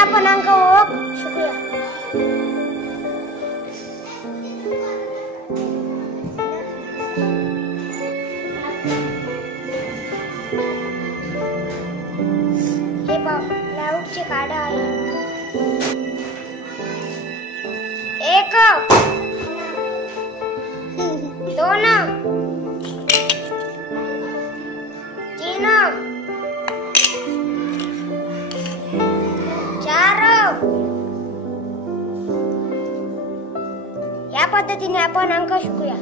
आपण अंक ओळख शिकूया. हे प्लायवूडचे काडा आहे. 1 2 3 4. या पद्धतीने आपण अंक शिकूया.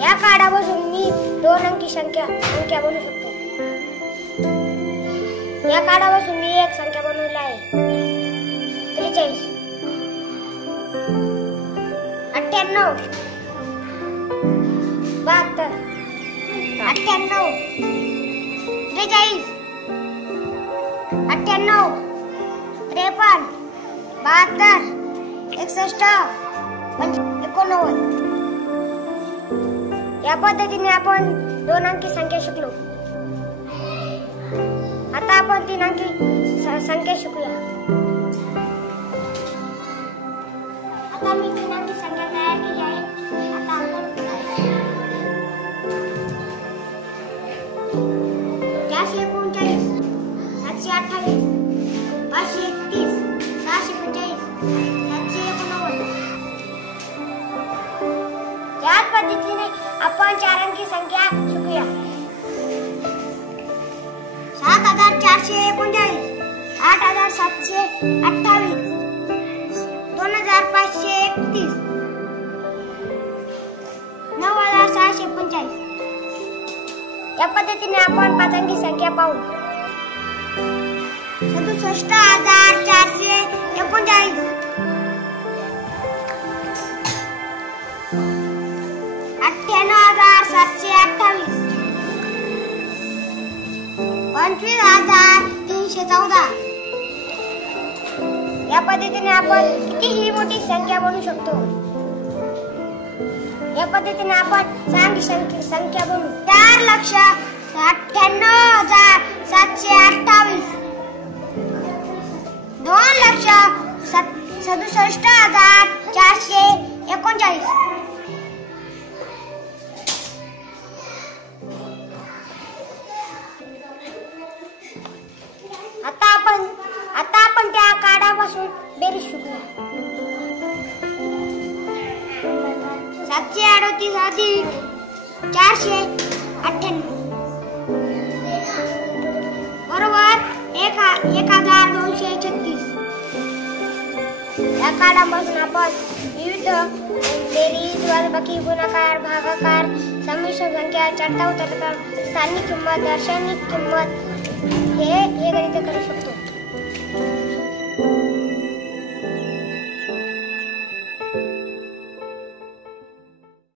या कार्डापासून मी 2 अंकी संख्या बनवू शकतो. या कार्डापासून मी एक संख्या बनवली आहे. 43 98 72 98 43 98 53 72 61 89. या पद्धतीने आपण 2 अंकी संख्या शिकलो. आता आपण 3 अंकी संख्या शिकूया. आता मी 3 अंकी संख्या तयार केली आहे. आता आपण 439 728 531 645 789. याच पद्धतीने आपण 4 अंकी संख्या शिकूया. 7439 8728 2531 9645. या पद्धतीने आपण 5 अंकी संख्या पाहू. 67439 98728 25314. या पद्धतीने आपण कितीही मोठी संख्या बनवू शकतो. या पद्धतीने आपण 6 अंकी संख्या बनवू. 4,98,728 2,67,439. आता आपण त्या कार्डापासून बेरीज शिकूया. 738 अधिक 498 बरोबर 1236. या कार्डापासून आपण विविध बेरीज, वजाबाकी, गुणाकार, भागाकार, संमिश्र संख्या, चढता उतरता, स्थानिक किंमत, दर्शनिक किंमत